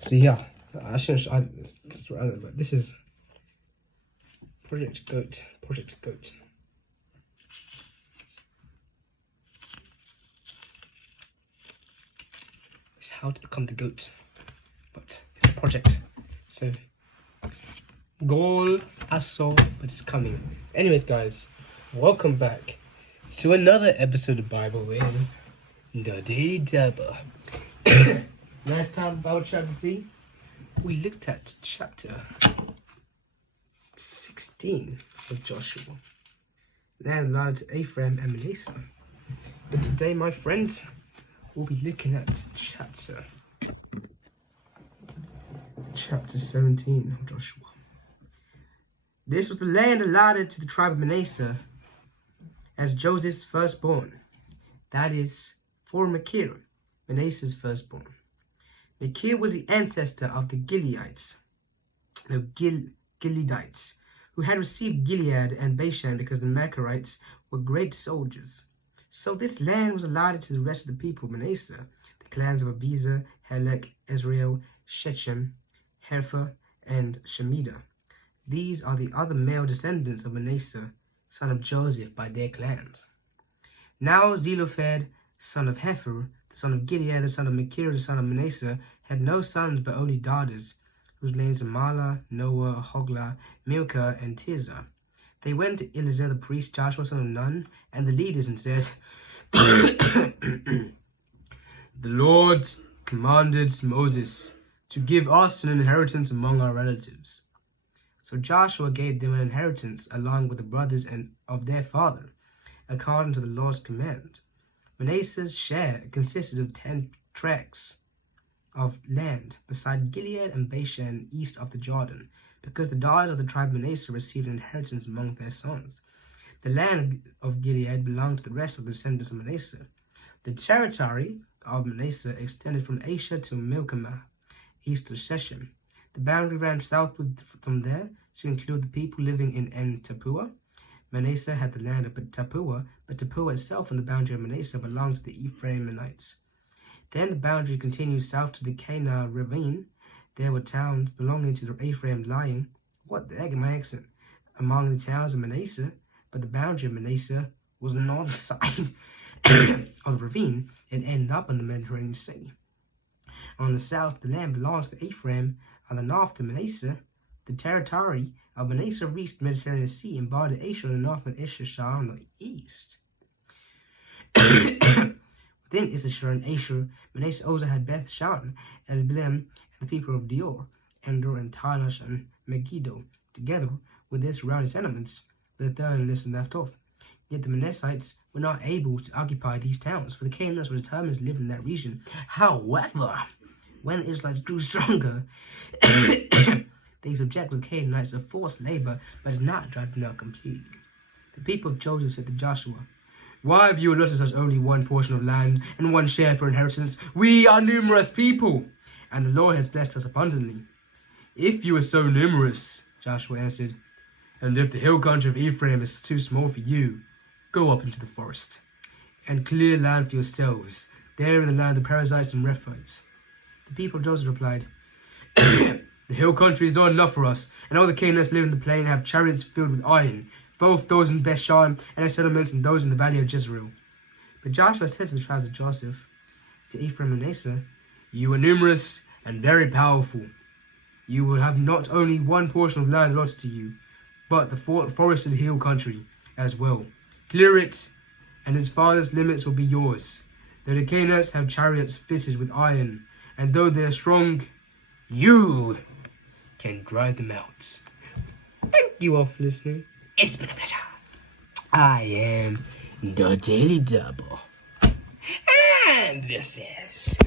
So yeah, I shouldn't. But this is Project Goat. Project Goat. It's how to become the goat, but it's a project. So goal I saw, but it's coming. Anyways, guys, welcome back to another episode of Bible with the Daily Dabber. Last time about chapter C, we looked at chapter 16 of Joshua. Land allotted to Ephraim and Manasseh. But today, my friends, we'll be looking at chapter 17 of Joshua. This was the land allotted to the tribe of Manasseh as Joseph's firstborn. That is, for Machir, Manasseh's firstborn. Machir was the ancestor of the Gileadites, who had received Gilead and Bashan because the Machirites were great soldiers. So this land was allotted to the rest of the people of Manasseh, the clans of Abiezer, Helek, Ezrael, Shechem, Hepher, and Shemida. These are the other male descendants of Manasseh, son of Joseph, by their clans. Now Zelophehad, son of Hepher, the son of Gilead, the son of Machir, the son of Manasseh, had no sons but only daughters, whose names are Mahlah, Noah, Hoglah, Milcah, and Tirzah. They went to Eleazar the priest, Joshua son of Nun, and the leaders, and said, The Lord commanded Moses to give us an inheritance among our relatives. So Joshua gave them an inheritance along with the brothers of their father, according to the Lord's command. Manasseh's share consisted of 10 tracts of land beside Gilead and Bashan east of the Jordan, because the daughters of the tribe of Manasseh received an inheritance among their sons. The land of Gilead belonged to the rest of the descendants of Manasseh. The territory of Manasseh extended from Asher to Milcah, east of Shechem. The boundary ran southward from there to include the people living in En-Tappuah. Manasseh had the land of Tappuah, but Tappuah itself and the boundary of Manasseh belonged to the Ephraimites. Then the boundary continued south to the Kanah ravine. There were towns belonging to the Ephraim lying, what the heck am my accent, among the towns of Manasseh, but the boundary of Manasseh was on the north side of the ravine and ended up in the Mediterranean Sea. On the south, the land belongs to Ephraim. On the north to Manasseh, the territory of Manasseh reached the Mediterranean Sea and bordered Asher on the north and Issachar on the east. Within Issachar and Asher, Manasseh also had Beth Shan, Elblem, and the people of Dior, Endor, and Talash, and Megiddo, together with their surrounding settlements, the third list left off. Yet the Manassites were not able to occupy these towns, for the Canaanites were determined to live in that region. However, when the Israelites grew stronger, they subjected the Canaanites to forced labor, but did not drive them out completely. The people of Joseph said to Joshua, Why have you allotted us only one portion of land and one share for inheritance? We are numerous people, and the Lord has blessed us abundantly. If you are so numerous, Joshua answered, and if the hill country of Ephraim is too small for you, go up into the forest and clear land for yourselves, there in the land of the Perizzites and Rephites. The people of Joseph replied, The hill country is not enough for us, and all the Canaanites live in the plain have chariots filled with iron, both those in Bethshan and their settlements and those in the valley of Jezreel. But Joshua said to the tribes of Joseph, to Ephraim and Manasseh, You are numerous and very powerful. You will have not only one portion of land allotted to you, but the forested hill country as well. Clear it, and its farthest limits will be yours. Though the Canaanites have chariots fitted with iron, and though they are strong, you can drive them out. Thank you all for listening. It's been a pleasure. I am the Daily Double. And this is